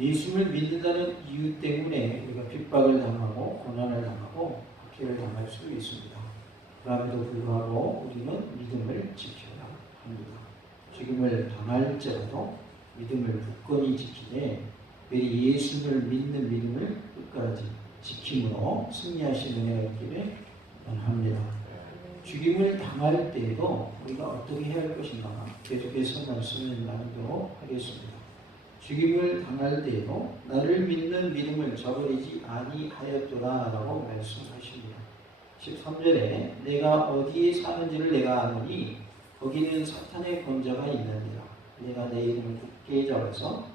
예수를 믿는다는 이유 때문에 우리가 핍박을 당하고 고난을 당하고 박해를 당할 수 있습니다. 그럼에도 불구하고 우리는 믿음을 지켜야 합니다. 죽임을 당할지라도 믿음을 굳건히 지키되 우리 예수를 믿는 믿음을 끝까지 지킴으로 승리하신 은혜가 있기를 원합니다. 죽임을 당할 때에도 우리가 어떻게 해야 할 것인가 계속해서 말씀을 나누도록 하겠습니다. 죽임을 당할 때에도 나를 믿는 믿음을 저버리지 아니하였도다 라고 말씀하십니다. 13절에 내가 어디에 사는지를 내가 아노니 거기는 사탄의 권자가 있느니라. 내가 내 이름을 굳게 잡아서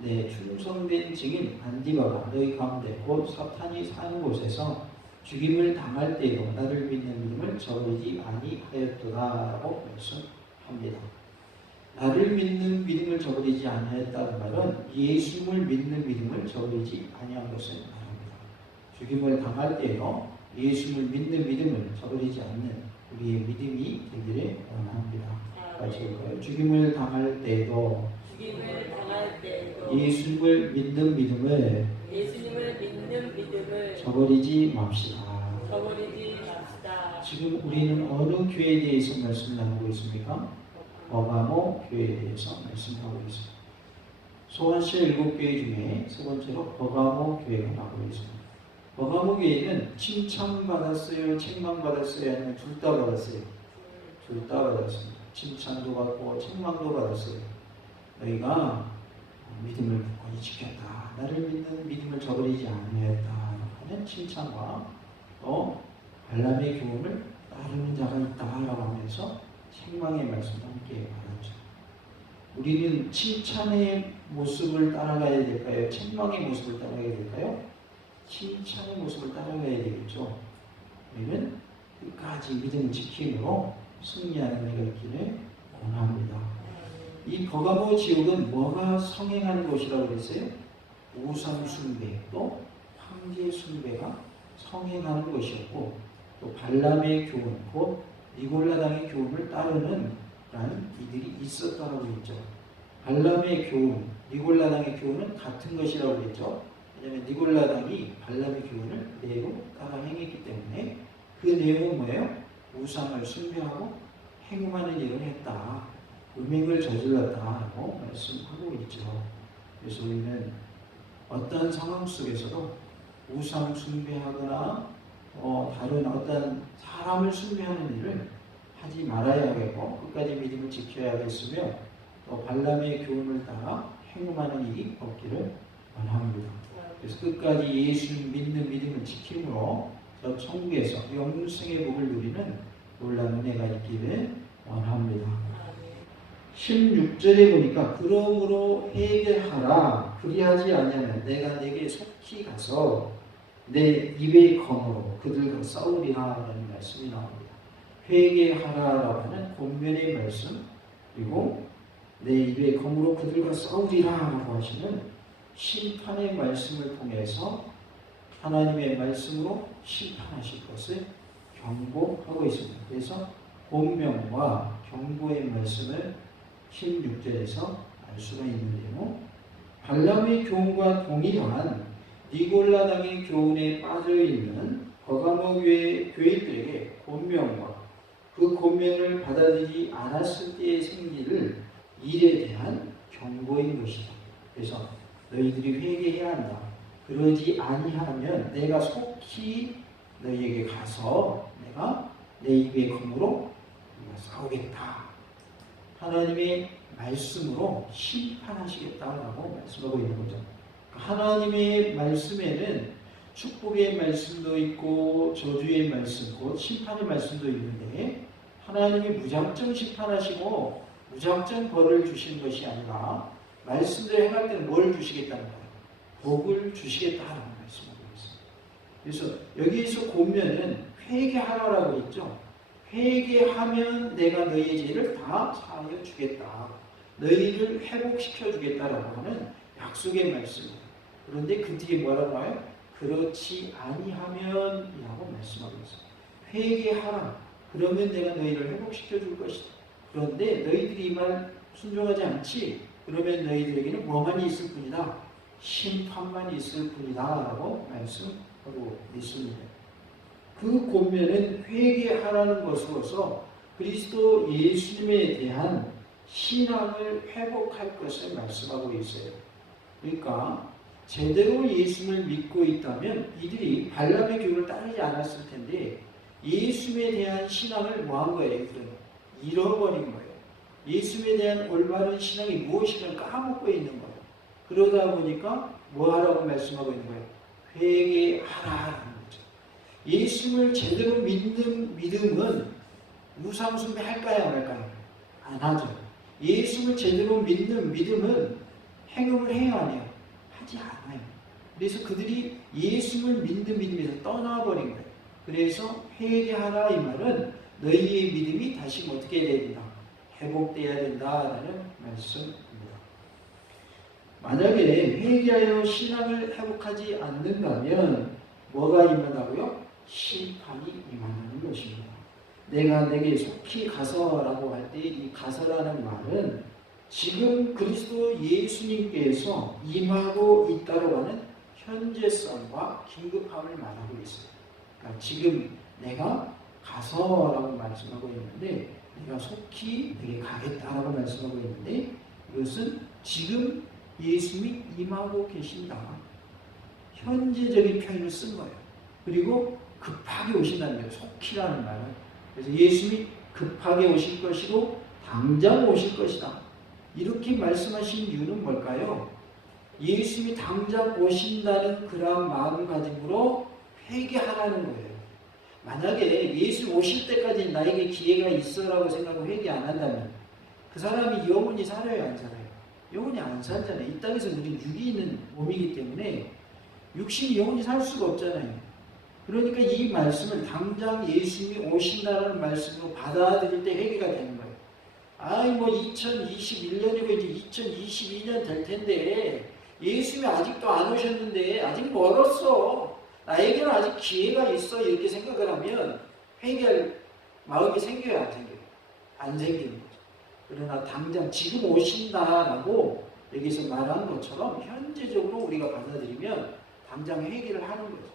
내 충성된 증인 안디바가 너희 가운데 곧 사탄이 사는 곳에서 죽임을 당할 때에도 나를 믿는 믿음을 저버리지 아니하였도다 라고 말씀합니다. 나를 믿는 믿음을 저버리지 아니하였다는 말은 예수를 믿는 믿음을 저버리지 아니한 것을 말합니다. 죽임을 당할 때에도 예수를 믿는 믿음을 저버리지 않는 우리의 믿음이 되기를 원합니다. 같이 볼까요? 죽임을 당할 때에도 예수를 믿는 믿음을 저버리지 맙시다. 지금 우리는 어느 교회에 대해서 말씀을 나누고 있습니까? 버가모 교회에 대해서 말씀하고 있습니다. 소아시아 7교회 중에 세 번째로 버가모 교회가 나오고 있습니다. 버가모 교회는 칭찬받았어요? 책망받았어요? 아니면 둘 다 받았어요? 둘 다 받았습니다. 칭찬도 받고 책망도 받았어요. 너희가 믿음을 굳건히 지켰다. 나를 믿는 믿음을 저버리지 아니했다 하는 칭찬과 또 발람의 교훈을 따르는 자가 있다라고 하면서 책망의 말씀과 함께 말하죠. 우리는 칭찬의 모습을 따라가야 될까요? 책망의 모습을 따라가야 될까요? 칭찬의 모습을 따라가야 되겠죠. 우리는 끝까지 믿음을 지킴으로 승리하는 은혜가 있기를 원합니다. 이 버가모 지옥은 뭐가 성행하는 곳이라고 그랬어요? 우상 숭배 또 황제 숭배가 성행하는 것이었고 또 발람의 교훈 곧 니골라당의 교훈을 따르는 라는 이들이 있었다고 했죠. 발람의 교훈, 니골라당의 교훈은 같은 것이라고 했죠. 왜냐하면 니골라당이 발람의 교훈을 매우 따라 행했기 때문에 그 내용은 뭐예요? 우상을 숭배하고 행음하는 일을 했다. 음행을 저질렀다고 말씀하고 있죠. 그래서 우리는 어떠한 상황 속에서도 우상 숭배하거나 다른 어떤 사람을 숭배하는 일을 하지 말아야 하겠고 끝까지 믿음을 지켜야 하겠으며 또 발람의 교훈을 따라 행음하는 일이 없기를 원합니다. 그래서 끝까지 예수 믿는 믿음을 지킴으로 저 천국에서 영생의 복을 누리는 놀라운 은혜가 있기를 원합니다. 16절에 보니까 그러므로 회개하라. 그리하지 아니하면 내가 네게 속히 가서 내 입의 검으로 그들과 싸우리라 라는 말씀이 나옵니다. 회개하라라고 하는 본면의 말씀 그리고 내 입의 검으로 그들과 싸우리라 라고 하시는 심판의 말씀을 통해서 하나님의 말씀으로 심판하실 것을 경고하고 있습니다. 그래서 본명과 경고의 말씀을 16절에서 알 수가 있는데요. 발람의 교훈과 동일한 니골라당의 교훈에 빠져있는 버가모 교회들에게 본명과 그 본명을 받아들이지 않았을 때에 생길 일에 대한 경고인 것이다. 그래서 너희들이 회개해야 한다. 그러지 아니하면 내가 속히 너희에게 가서 내가 내 입의 검으로 싸우겠다. 하나님의 말씀으로 심판하시겠다라고 말씀하고 있는 거죠. 하나님의 말씀에는 축복의 말씀도 있고 저주의 말씀, 곧 심판의 말씀도 있는데 하나님이 무작정 심판하시고 무작정 벌을 주시는 것이 아니라 말씀대로 행할 때는 뭘 주시겠다는 거예요? 복을 주시겠다라는 말씀하고 있습니다. 그래서 여기에서 보면은 회개하라라고 있죠. 회개하면 내가 너희의 죄를 다 사하여 주겠다. 너희를 회복시켜 주겠다라고 하는 약속의 말씀입니다. 그런데 그 뒤에 뭐라고 해요? 그렇지 아니하면이라고 말씀하고 있어요. 회개하라. 그러면 내가 너희를 회복시켜 줄 것이다. 그런데 너희들이 이 말 순종하지 않지? 그러면 너희들에게는 뭐만 있을 뿐이다. 심판만 있을 뿐이다 라고 말씀하고 있습니다. 그 권면은 회개하라는 것으로서 그리스도 예수님에 대한 신앙을 회복할 것을 말씀하고 있어요. 그러니까 제대로 예수님을 믿고 있다면 이들이 발람의 교훈을 따르지 않았을 텐데 예수님에 대한 신앙을 뭐한 거예요? 이들은 잃어버린 거예요. 예수님에 대한 올바른 신앙이 무엇인가 까먹고 있는 거예요. 그러다 보니까 뭐하라고 말씀하고 있는 거예요? 회개하라는 거죠. 예수님을 제대로 믿는 믿음은 우상숭배 할까요? 안 할까요? 안 하죠. 예수님을 제대로 믿는 믿음은 행음을 해야 안 해요? 하지 않아요. 그래서 그들이 예수님을 믿는 믿음에서 떠나버린 거예요. 그래서 회개하라 이 말은 너희의 믿음이 다시 어떻게 해야 된다? 회복돼야 된다라는 말씀입니다. 만약에 회개하여 신앙을 회복하지 않는다면 뭐가 임한다고요? 심판이 임하는 것입니다. 내가 내게 속히 가서라고 할 때 이 가서라는 말은 지금 그리스도 예수님께서 임하고 있다고 하는 현재성과 긴급함을 말하고 있어요. 그러니까 지금 내가 가서라고 말씀하고 있는데 내가 속히 내게 가겠다라고 말씀하고 있는데 이것은 지금 예수님이 임하고 계신다. 현재적인 표현을 쓴 거예요. 그리고 급하게 오신다는 거예요. 속히라는 말은. 그래서 예수님이 급하게 오실 것이고 당장 오실 것이다. 이렇게 말씀하신 이유는 뭘까요? 예수님이 당장 오신다는 그런 마음가짐으로 회개하라는 거예요. 만약에 예수 오실 때까지 나에게 기회가 있어라고 생각하고 회개 안 한다면 그 사람이 영원히 살아요, 안 살아요? 영원히 안 살잖아요. 이 땅에서 우리는 육이 있는 몸이기 때문에 육신이 영원히 살 수가 없잖아요. 그러니까 이 말씀을 당장 예수님이 오신다는 말씀으로 받아들일 때 회개가 되는 거예요. 아이 뭐 2021년이고 이제 2022년 될 텐데 예수님이 아직도 안 오셨는데 아직 멀었어. 나에게는 아직 기회가 있어. 이렇게 생각을 하면 회개할 마음이 생겨요, 안 생겨요? 안 생기는 거죠. 그러나 당장 지금 오신다라고 여기서 말한 것처럼 현재적으로 우리가 받아들이면 당장 회개를 하는 거죠.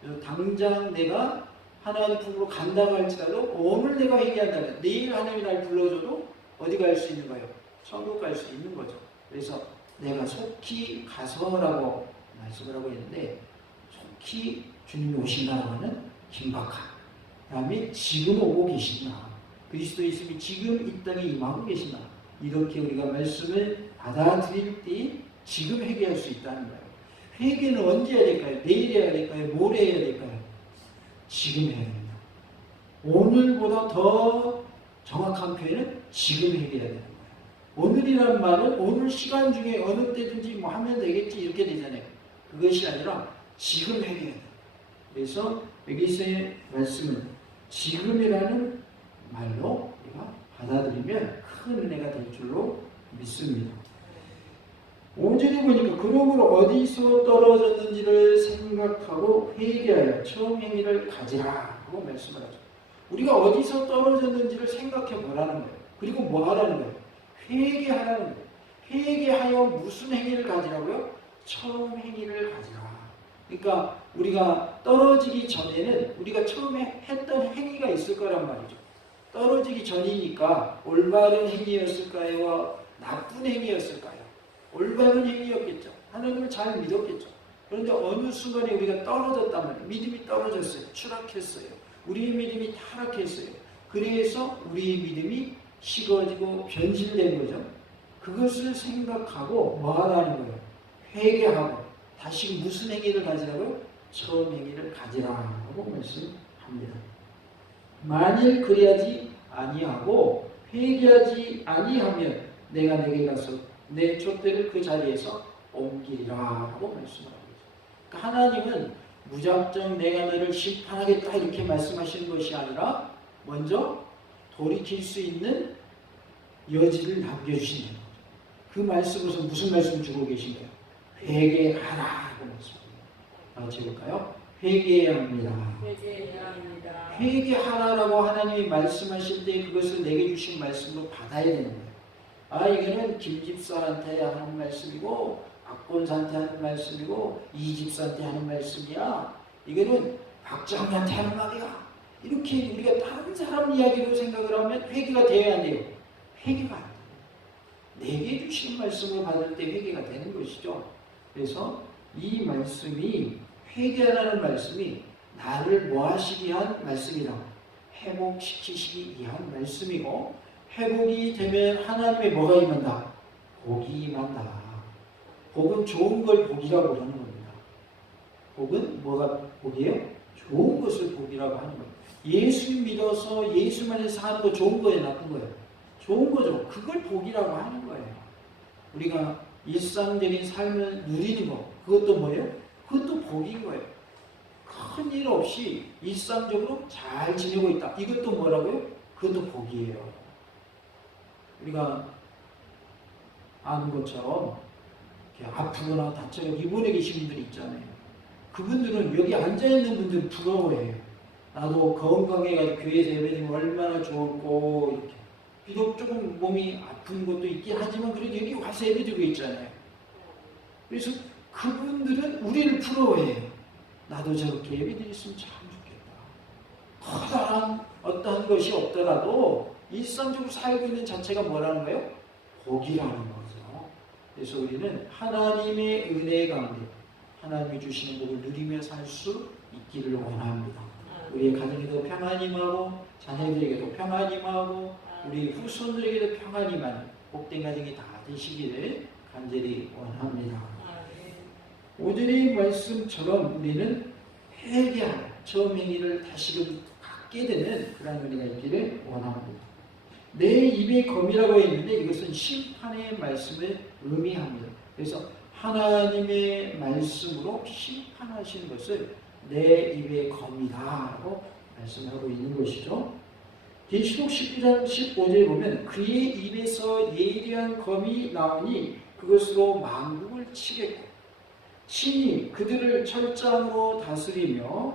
그래서 당장 내가 하나님 품으로 간다고 할지라도 오늘 내가 회개한다면 내일 하나님이 날 불러줘도 어디 갈 수 있는 거예요? 천국 갈 수 있는 거죠. 그래서 내가 속히 가서라고 말씀을 하고 있는데 속히 주님이 오신다고 하는 긴박함. 그 다음에 지금 오고 계신다. 그리스도 예수님이 지금 이 땅에 임하고 계신다. 이렇게 우리가 말씀을 받아들일 때 지금 회개할 수 있다는 거예요. 회개는 언제 해야 될까요? 내일 해야 될까요? 모레 해야 될까요? 지금 해야 됩니다. 오늘보다 더 정확한 표현은 지금 회개해야 되는 거예요. 오늘이란 말은 오늘 시간 중에 어느 때든지 뭐 하면 되겠지 이렇게 되잖아요. 그것이 아니라 지금 회개해야 돼요. 그래서 여기서의 말씀은 지금이라는 말로 우리가 받아들이면 큰 은혜가 될 줄로 믿습니다. 5절에 보니까 그러므로 어디서 떨어졌는지를 생각하고 회개하여 처음 행위를 가지라 하고 말씀을 하죠. 우리가 어디서 떨어졌는지를 생각해 보라는 거예요. 그리고 뭐 하라는 거예요? 회개하라는 거예요. 회개하여 무슨 행위를 가지라고요? 처음 행위를 가지라. 그러니까 우리가 떨어지기 전에는 우리가 처음에 했던 행위가 있을 거란 말이죠. 떨어지기 전이니까 올바른 행위였을까요? 나쁜 행위였을까요? 올바른 행위였겠죠. 하나님을 잘 믿었겠죠. 그런데 어느 순간에 우리가 떨어졌단 말이에요. 믿음이 떨어졌어요. 추락했어요. 우리의 믿음이 타락했어요. 그래서 우리의 믿음이 식어지고 변질된 거죠. 그것을 생각하고 뭐 하라는 거예요? 회개하고 다시 무슨 행위를 가지라고요? 처음 행위를 가지라고 말씀합니다. 만일 그리하지 아니하고 회개하지 아니하면 내가 내게 가서 내 촛대를 그 자리에서 옮기리라 하고 말씀하고 있습니다. 그러니까 하나님은 무작정 내가 너를 심판하겠다 이렇게 말씀하시는 것이 아니라 먼저 돌이킬 수 있는 여지를 남겨주시는 거죠. 그 말씀으로서 무슨 말씀을 주고 계신 거예요? 회개하라 하고 말씀합니다. 같이 해볼까요? 회개해야 합니다. 회개해야 합니다. 회개하라라고 하나님이 말씀하실 때 그것을 내게 주신 말씀으로 받아야 되는 거예요. 아 이거는 김집사한테 하는 말씀이고 박권사한테 하는 말씀이고 이 집사한테 하는 말씀이야. 이거는 박정희한테 하는 말이야. 이렇게 우리가 다른 사람 이야기로 생각을 하면 회개가 되어야 안 돼요. 회개가 안 돼요. 내게 주신 말씀을 받을 때 회개가 되는 것이죠. 그래서 이 말씀이 회개하라는 말씀이 나를 뭐 하시기 위한 말씀이다. 회복시키시기 위한 말씀이고 회복이 되면 하나님의 뭐가 임한다? 복이 임한다. 복은 좋은 걸 복이라고 하는 겁니다. 복은 뭐가 복이에요? 좋은 것을 복이라고 하는 거예요. 예수 믿어서 예수만에서 하는 거 좋은 거예요? 나쁜 거예요? 좋은 거죠. 그걸 복이라고 하는 거예요. 우리가 일상적인 삶을 누리는 거 그것도 뭐예요? 그것도 복인 거예요. 큰 일 없이 일상적으로 잘 지내고 있다. 이것도 뭐라고요? 그것도 복이에요. 우리가 아는 것처럼 아프거나 다쳐서 입원해 계신 분들이 있잖아요. 그분들은 여기 앉아있는 분들은 부러워해요. 나도 건강해가지고 교회에서 예배드리면 얼마나 좋을고 이렇게. 비록 조금 몸이 아픈 것도 있긴 하지만 그래도 여기 와서 예배드리고 있잖아요. 그래서 그분들은 우리를 부러워해요. 나도 저렇게 예배드렸으면 참 좋겠다. 커다란 어떠한 것이 없더라도 일상적으로 살고 있는 자체가 뭐라는 거예요? 복이라는 거죠. 그래서 우리는 하나님의 은혜 가운데 하나님이 주시는 복을 누리며 살 수 있기를 원합니다. 우리의 가정에도 평안히 임하고 자녀들에게도 평안히 임하고 우리 후손들에게도 평안히 임하는 복된 가정이 다 되시기를 간절히 원합니다. 오늘의 말씀처럼 우리는 회개한 처음 행위를 다시금 갖게 되는 그런 은혜가 있기를 원합니다. 내 입의 검이라고 했는데 이것은 심판의 말씀을 의미합니다. 그래서 하나님의 말씀으로 심판하시는 것을 내 입의 검이다라고 말씀하고 있는 것이죠. 계시록 19장 15절에 보면 그의 입에서 예리한 검이 나오니 그것으로 만국을 치겠고 친히 그들을 철장으로 다스리며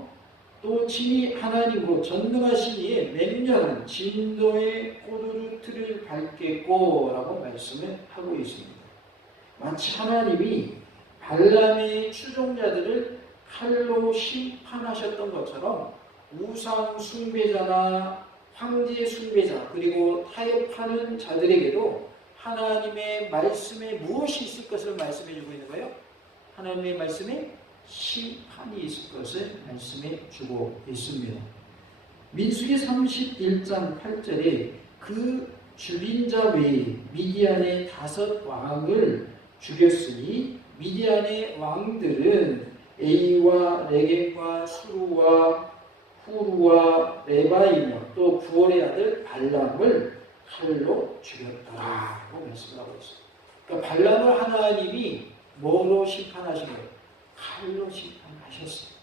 또 친히 하나님으로 전능하신 이의 맹렬한 진도의 꼬르르트를 밟겠고 라고 말씀을 하고 있습니다. 마치 하나님이 발람의 추종자들을 칼로 심판하셨던 것처럼 우상 숭배자나 황제 숭배자 그리고 타협하는 자들에게도 하나님의 말씀에 무엇이 있을 것을 말씀해 주고 있는 거예요? 하나님의 말씀에 심판이 있을 것을 말씀해 주고 있습니다. 민수기 31장 8절에 그 죽인 자 외에 미디안의 5 왕을 죽였으니 미디안의 왕들은 에이와 레겜과 수루와 후루와 레바이며 또 부올의 아들 발람을 칼로 죽였다라고 말씀하고 있습니다. 그러니까 발람을 하나님이 뭐로 심판하신 거예요? 칼로 심판하셨어요.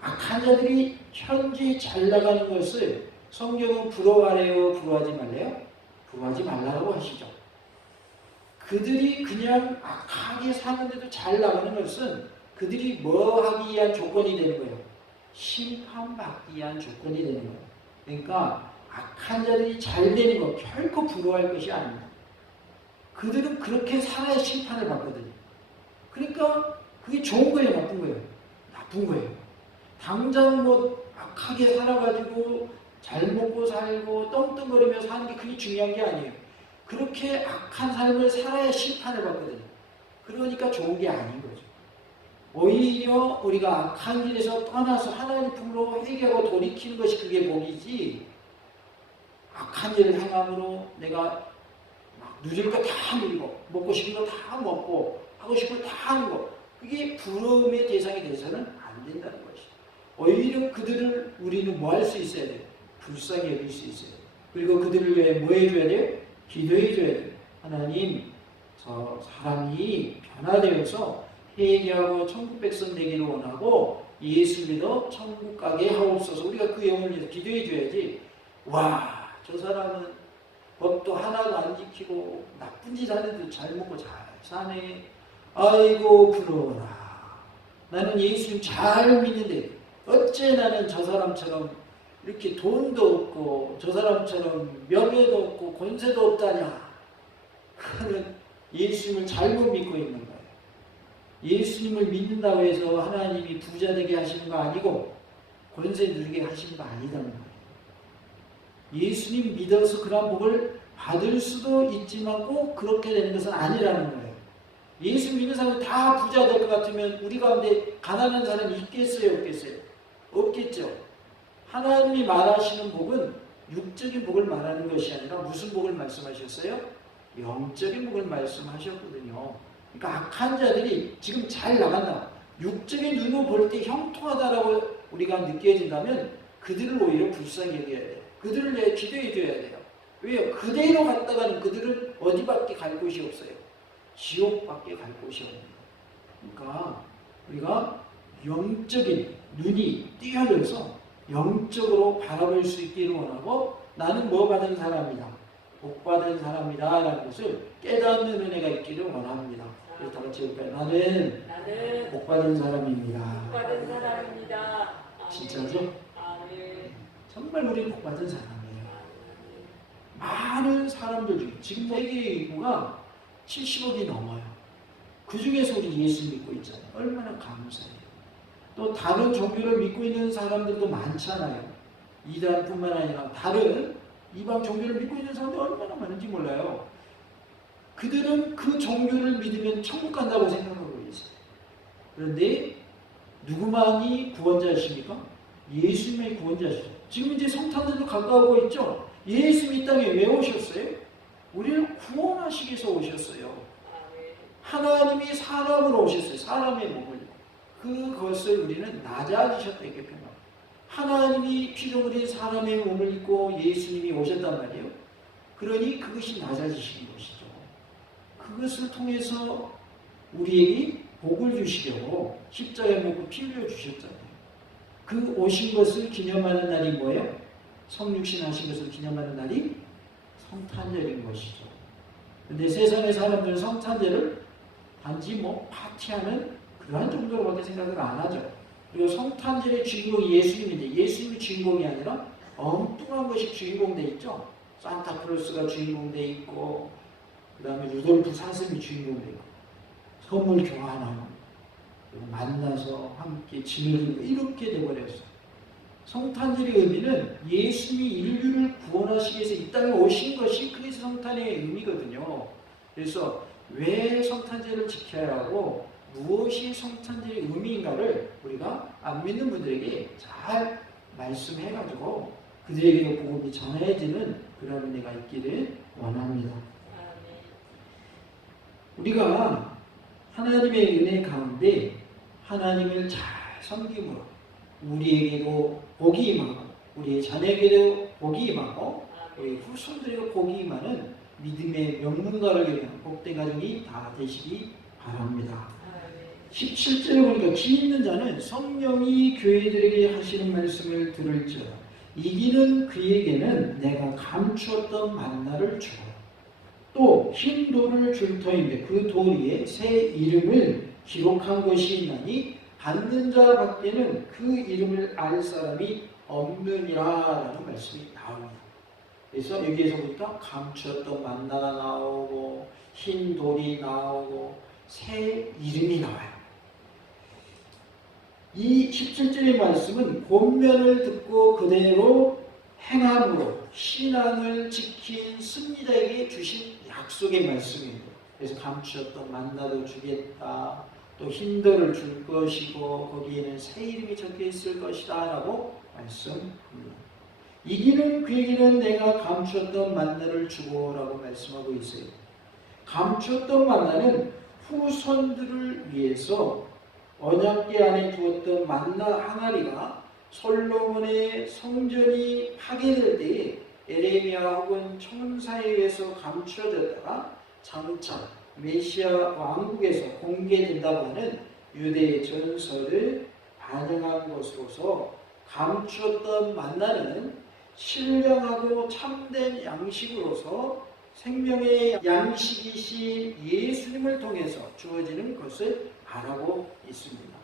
악한 자들이 현재 잘 나가는 것을 성경은 부러워하래요? 부러워하지 말래요? 부러워하지 말라고 하시죠. 그들이 그냥 악하게 사는데도 잘 나가는 것은 그들이 뭐 하기 위한 조건이 되는 거예요? 심판받기 위한 조건이 되는 거예요. 그러니까 악한 자들이 잘 되는 거 결코 부러워할 것이 아닙니다. 그들은 그렇게 살아야 심판을 받거든요. 그러니까 그게 좋은 거예요? 나쁜 거예요? 나쁜 거예요. 당장 뭐 악하게 살아가지고 잘 먹고 살고 떵떵거리며 사는 게 그게 중요한 게 아니에요. 그렇게 악한 삶을 살아야 심판을 받거든요. 그러니까 좋은 게 아닌 거죠. 오히려 우리가 악한 길에서 떠나서 하나님 품으로 회개하고 돌이키는 것이 그게 복이지 악한 일을 행함으로 내가 막 누릴 거 다 누리고 먹고 싶은 거 다 먹고 하고 싶은 거 다 하는 거 그게 부러움의 대상이 돼서는 안 된다는 것이죠. 오히려 그들을 우리는 뭐 할 수 있어야 돼요? 불쌍히 여길 수 있어야 돼요. 그리고 그들을 위해 뭐 해줘야 돼요? 기도해 줘야 돼요. 하나님 저 사람이 변화되어서 회개하고 천국 백성 되기를 원하고 예수 믿어 천국 가게 하옵소서. 우리가 그 영혼을 위해서 기도해 줘야지. 와, 저 사람은 법도 하나도 안 지키고 나쁜 짓 하는데도 잘 먹고 잘 사네. 아이고 부러워라. 나는 예수님 잘 믿는데 어째 나는 저 사람처럼 이렇게 돈도 없고 저 사람처럼 명예도 없고 권세도 없다냐. 그는 예수님을 잘못 믿고 있는 거예요. 예수님을 믿는다고 해서 하나님이 부자 되게 하시는 거 아니고 권세 누리게 하시는 거 아니다는 거예요. 예수님 믿어서 그런 복을 받을 수도 있지만 꼭 그렇게 되는 것은 아니라는 거예요. 예수 믿는 사람이 다 부자 될 것 같으면 우리 가운데 가난한 사람이 있겠어요? 없겠어요? 없겠죠. 하나님이 말하시는 복은 육적인 복을 말하는 것이 아니라 무슨 복을 말씀하셨어요? 영적인 복을 말씀하셨거든요. 그러니까 악한 자들이 지금 잘 나간다. 육적인 눈으로 볼 때 형통하다라고 우리가 느껴진다면 그들을 오히려 불쌍히 여겨야 돼요. 그들을 내가 기도해 줘야 돼요. 왜요? 그대로 갔다가는 그들은 어디밖에 갈 곳이 없어요. 지옥밖에 갈 곳이 없는 거예요. 그러니까 우리가 영적인 눈이 뛰어들어서 영적으로 바라볼 수 있기를 원하고 나는 뭐 받은 사람이다. 복 받은 사람이다 라는 것을 깨닫는 은혜가 있기를 원합니다. 그래서 다 같이 볼까요? 나는 복 받은 사람입니다. 복 받은 사람입니다. 진짜죠? 아멘. 정말 우리는 복 받은 사람이에요. 많은 사람들 중에 지금 세계 인구가 70억이 넘어요. 그 중에서 우리 예수 믿고 있잖아요. 얼마나 감사해요. 또 다른 종교를 믿고 있는 사람들도 많잖아요. 이단뿐만 아니라 다른 이방 종교를 믿고 있는 사람들이 얼마나 많은지 몰라요. 그들은 그 종교를 믿으면 천국 간다고 생각하고 있어요. 그런데 누구만이 구원자이십니까? 예수님의 구원자시죠. 지금 이제 성탄절도 가까우고 있죠. 예수님 이 땅에 왜 오셨어요? 우리를 구원하시기 위해서 오셨어요. 하나님이 사람으로 오셨어요. 사람의 몸을. 그것을 우리는 낮아지셨다 이렇게 표현합니다. 하나님이 피로 그린 사람의 몸을 입고 예수님이 오셨단 말이에요. 그러니 그것이 낮아지신 것이죠. 그것을 통해서 우리에게 복을 주시려고 십자가에 못 피 흘려 주셨잖아요. 그 오신 것을 기념하는 날이 뭐예요? 성육신 하신 것을 기념하는 날이 성탄절인 것이죠. 근데 세상의 사람들은 성탄절을 단지 뭐 파티하는 그러한 정도로밖에 생각을 안 하죠. 그리고 성탄절의 주인공이 예수님인데 예수님이 주인공이 아니라 엉뚱한 것이 주인공 돼 있죠. 산타클로스가 주인공 돼 있고 그 다음에 루돌프 사슴이 주인공 돼 있고 선물 교환하고 만나서 함께 짐을 지고 이렇게 돼버렸어요. 성탄절의 의미는 예수님이 인류를 구원하시기 위해서 이 땅에 오신 것이 그리스도 성탄의 의미거든요. 그래서 왜 성탄절을 지켜야 하고 무엇이 성탄절의 의미인가를 우리가 안 믿는 분들에게 잘 말씀해가지고 그들에게도 복음이 전해지는 그런 은혜가 있기를 원합니다. 우리가 하나님의 은혜 가운데 하나님을 잘 섬김으로 우리에게도 복이 임하고 우리의 자녀에게도 복이 임하고 우리 후손들에게도 복이 임하는 믿음의 명문가를 위한 복된 가정이 다 되시기 바랍니다. 17절에 보니까 지 있는 자는 성령이 교회들에게 하시는 말씀을 들을지어다. 이기는 그에게는 내가 감추었던 만나를 주고 또 흰 돌을 줄 터인데 그 돌 위에 새 이름을 기록한 것이 있나니 받는 자 밖에는 그 이름을 알 사람이 없느니라 라는 말씀이 나옵니다. 그래서 여기에서 보니까 감추었던 만나가 나오고 흰 돌이 나오고 새 이름이 나와요. 이 17절의 말씀은 본면을 듣고 그대로 행함으로 신앙을 지킨 승리자에게 주신 약속의 말씀입니다. 그래서 감추었던 만나도 주겠다. 또 흰돌을 줄 것이고 거기에는 새 이름이 적혀 있을 것이다 라고 말씀합니다. 이기는 그에게는 내가 감추었던 만나를 주고 라고 말씀하고 있어요. 감추었던 만나는 후손들을 위해서 언약궤 안에 두었던 만나 항아리가 솔로몬의 성전이 파괴될 때에 에레미야 혹은 천사에 의해서 감추어졌다가 장차 메시아 왕국에서 공개된다고 하는 유대의 전설을 반영한 것으로서 감추었던 만나는 신령하고 참된 양식으로서 생명의 양식이신 예수님을 통해서 주어지는 것을 말하고 있습니다.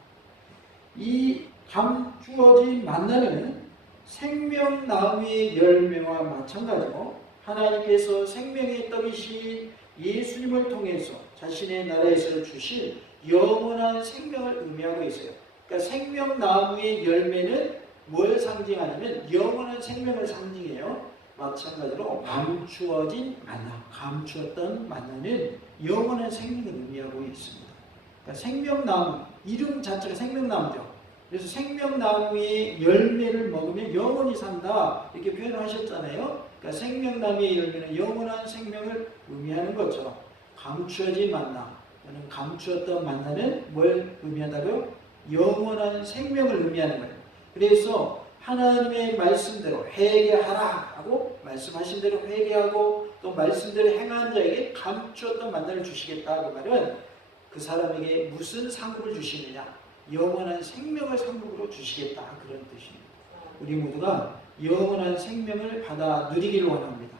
이 감추어진 만나는 생명나무의 열매와 마찬가지로 하나님께서 생명의 떡이신 예수님을 통해서 자신의 나라에서 주실 영원한 생명을 의미하고 있어요. 그러니까 생명나무의 열매는 뭘 상징하냐면 영원한 생명을 상징해요. 마찬가지로 감추어진 만나, 감추었던 만나는 영원한 생명을 의미하고 있습니다. 그러니까 생명나무, 이름 자체가 생명나무죠. 그래서 생명나무의 열매를 먹으면 영원히 산다 이렇게 표현하셨잖아요. 그러니까 생명나무의 열매는 영원한 생명을 의미하는 거죠. 감추어진 만나, 감추었던 만나는 뭘 의미한다고요? 영원한 생명을 의미하는 거예요. 그래서 하나님의 말씀대로 회개하라 하고 말씀하신 대로 회개하고 또 말씀대로 행한 자에게 감추었던 만나를 주시겠다. 그 말은 그 사람에게 무슨 상급을 주시느냐? 영원한 생명을 상급으로 주시겠다. 그런 뜻입니다. 우리 모두가 영원한 생명을 받아 누리기를 원합니다.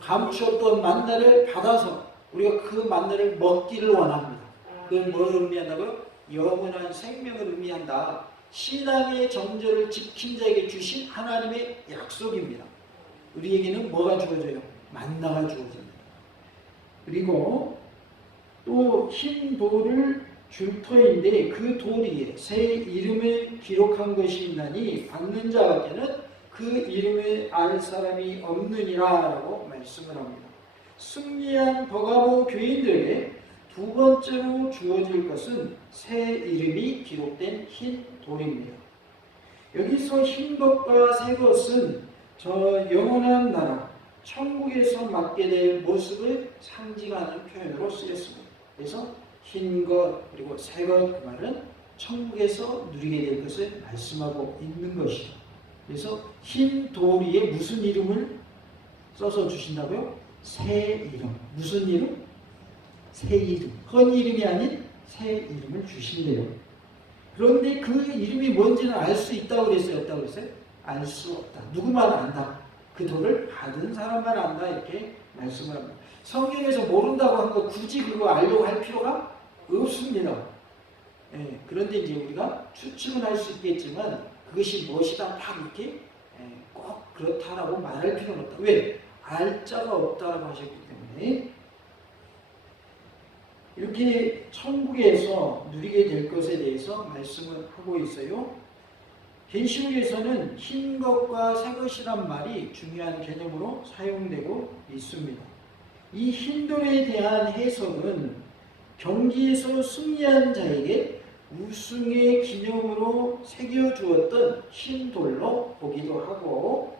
감추었던 만나를 받아서 우리가 그 만나를 먹기를 원합니다. 그건 뭘 의미한다고요? 영원한 생명을 의미한다. 신앙의 정절을 지킨 자에게 주신 하나님의 약속입니다. 우리에게는 뭐가 주어져요? 만나가 주어집니다. 그리고 또 흰 돌을 줄 터인데 그 돌 위에 새 이름을 기록한 것이 있나니 받는 자밖에는 그 이름을 알 사람이 없느니라 라고 말씀을 합니다. 승리한 버가모 교인들에게 두 번째로 주어질 것은 새 이름이 기록된 흰 돌입니다. 여기서 흰 것과 새 것은 저 영원한 나라 천국에서 맞게 될 모습을 상징하는 표현으로 쓰였습니다. 그래서 흰 것 그리고 새 것 그 말은 천국에서 누리게 될 것을 말씀하고 있는 것이죠. 그래서 흰 돌 위에 무슨 이름을 써서 주신다고요? 새 이름. 무슨 이름? 새 이름. 헌 이름이 아닌 새 이름을 주신대요. 그런데 그 이름이 뭔지는 알 수 있다고 그랬어요? 없다고 그랬어요? 알 수 없다. 누구만 안다. 그 돌을 받은 사람만 안다. 이렇게 말씀을 합니다. 성경에서 모른다고 한 거 굳이 그거 알려고 할 필요가 없습니다. 예, 그런데 이제 우리가 추측은 할 수 있겠지만 그것이 무엇이다 딱 이렇게 꼭 그렇다라고 말할 필요는 없다. 왜? 알자가 없다고 하셨기 때문에 이렇게 천국에서 누리게 될 것에 대해서 말씀을 하고 있어요. 계시록에서는 흰 것과 새 것이란 말이 중요한 개념으로 사용되고 있습니다. 이 흰돌에 대한 해석은 경기에서 승리한 자에게 우승의 기념으로 새겨주었던 흰돌로 보기도 하고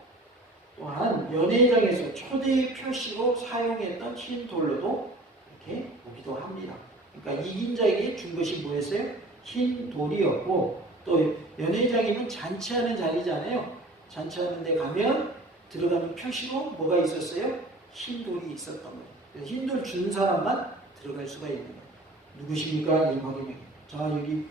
또한 연회장에서 초대의 표시로 사용했던 흰돌로도 이렇게 보기도 합니다. 그러니까 이긴 자에게 준 것이 뭐였어요? 흰돌이었고 또 연회장이면 잔치하는 자리잖아요. 잔치하는 데 가면 들어가는 표시로 뭐가 있었어요? 흰돌이 있었던 거예요. 흰돌 준 사람만 들어갈 수가 있는 거예요. 누구십니까? 이방인이. 자, 여기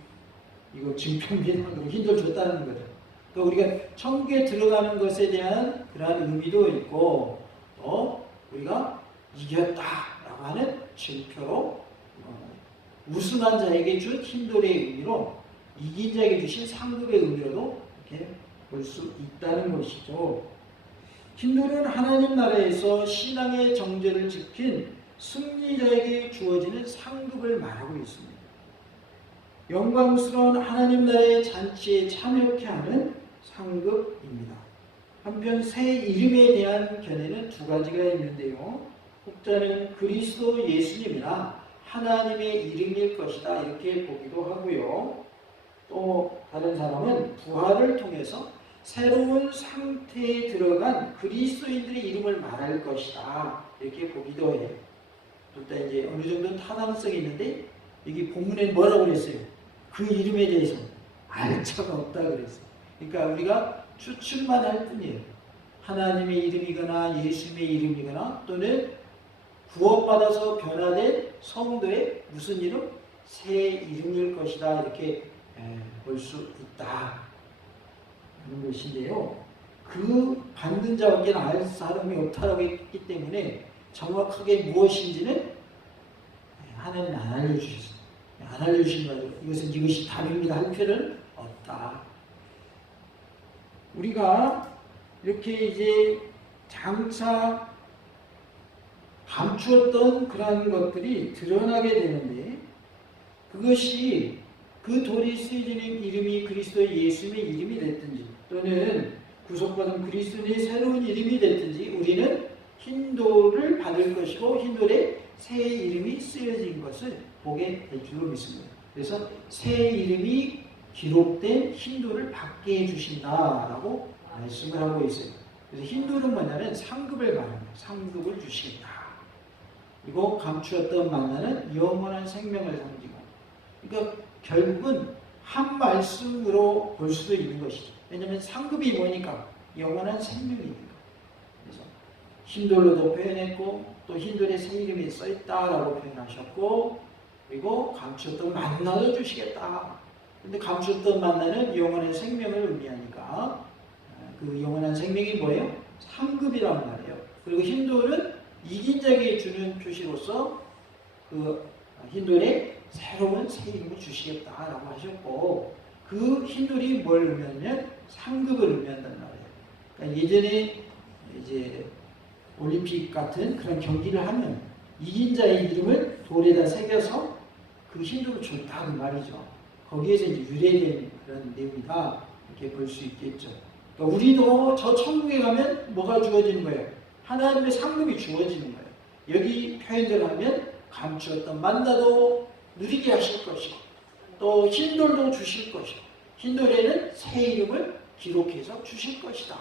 이거 증평비는 흰돌 줬다는 거죠. 그러니까 우리가 천국에 들어가는 것에 대한 그러한 의미도 있고 또 우리가 이겼다라고 하는 증표로 우승한 자에게 준 흰돌의 의미로 이긴 자에게 주신 상급의 의미로도 이렇게 볼 수 있다는 것이죠. 흰돌은 하나님 나라에서 신앙의 정죄를 지킨 승리자에게 주어지는 상급을 말하고 있습니다. 영광스러운 하나님 나라의 잔치에 참여케 하는 상급입니다. 한편 새 이름에 대한 견해는 두 가지가 있는데요. 혹자는 그리스도 예수님이나 하나님의 이름일 것이다 이렇게 보기도 하고요. 또 다른 사람은 부활을 통해서 새로운 상태에 들어간 그리스도인들의 이름을 말할 것이다 이렇게 보기도 해요. 또 이제 어느 정도 타당성이 있는데 여기 본문에 뭐라고 그랬어요? 그 이름에 대해서 알 자가 없다 그랬어요. 그러니까 우리가 추측만 할 뿐이에요. 하나님의 이름이거나 예수님의 이름이거나 또는 구원받아서 변화된 성도의 무슨 이름? 새 이름일 것이다 이렇게 볼 수 있다 하는 것인데요. 그 받는 자밖에 알 사람이 없다라고 했기 때문에 정확하게 무엇인지는 하나님은 안 알려주셨어요. 안 알려주신 거죠. 이것이 답입니다 할 필요는 없다. 우리가 이렇게 이제 장차 감추었던 그러한 것들이 드러나게 되는데 그 그것이 그 돌이 쓰여지는 이름이 그리스도 예수님의 이름이 됐든지 또는 구속받은 그리스도의 새로운 이름이 됐든지 우리는 흰돌을 받을 것이고 흰돌에 새 이름이 쓰여진 것을 보게 될 줄로 믿습니다. 그래서 새 이름이 기록된 흰돌을 받게 해주신다라고 말씀을 하고 있어요. 그래서 흰돌은 뭐냐면 상급을 말합니다. 상급을 주시겠다. 그리고 감추었던 만나는 영원한 생명을 상징하고, 그러니까 결국은 한 말씀으로 볼 수도 있는 것이죠. 왜냐하면 상급이 뭐니까 영원한 생명이니까. 그래서 흰돌로도 표현했고 또 흰돌에 새 이름이 써있다라고 표현하셨고, 그리고 감추었던 만나도 주시겠다. 근데 감추었던 만나는 영원한 생명을 의미하니까 그 영원한 생명이 뭐예요? 상급이란 말이에요. 그리고 흰돌은 이긴 자에게 주는 표시로서 그 흰돌에 새로운 새 이름을 주시겠다라고 하셨고, 그 흰돌이 뭘 의미하냐면 상급을 의미한단 말이에요. 그러니까 예전에 이제 올림픽 같은 그런 경기를 하면 이긴 자의 이름을 돌에다 새겨서 그 흰돌을 줬다 그 말이죠. 거기에서 이제 유래된 그런 내용이다 이렇게 볼 수 있겠죠. 그러니까 우리도 저 천국에 가면 뭐가 주어지는 거예요? 하나님의 상급이 주어지는 거예요. 여기 표현대로 하면 감추었던 만나도 누리게 하실 것이고 또 흰돌도 주실 것이고 흰돌에는 새 이름을 기록해서 주실 것이다.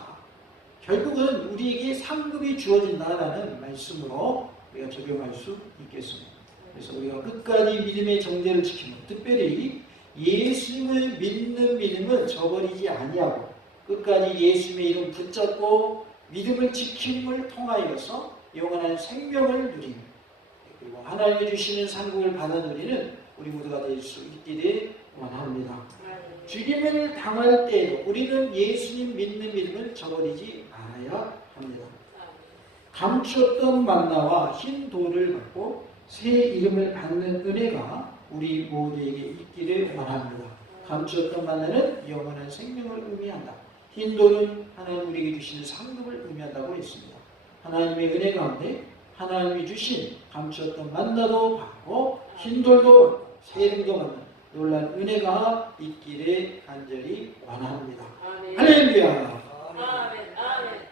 결국은 우리에게 상급이 주어진다라는 말씀으로 우리가 적용할 수 있겠습니다. 그래서 우리가 끝까지 믿음의 정죄를 지키는, 특별히 예수님을 믿는 믿음은 저버리지 아니하고 끝까지 예수님의 이름 붙잡고 믿음을 지킴을 통하여서 영원한 생명을 누리는, 그리고 하나님이 주시는 상급을 받아 누리는 우리 모두가 될 수 있기를 원합니다. 죽임을 당할 때에도 우리는 예수님 믿는 믿음을 저버리지 말아야 합니다. 감추었던 만나와 흰 돌을 받고 새 이름을 받는 은혜가 우리 모두에게 있기를 원합니다. 감추었던 만나는 영원한 생명을 의미한다. 흰 돌은 하나님 우리에게 주시는 상급을 의미한다고 했습니다. 하나님의 은혜 가운데 하나님이 주신 감추었던 만나도 받고 흰 돌도 받고 새 이름도 받는 놀란 은혜가 있기를 간절히 원합니다. 아멘. 할렐루야. 아멘. 아멘.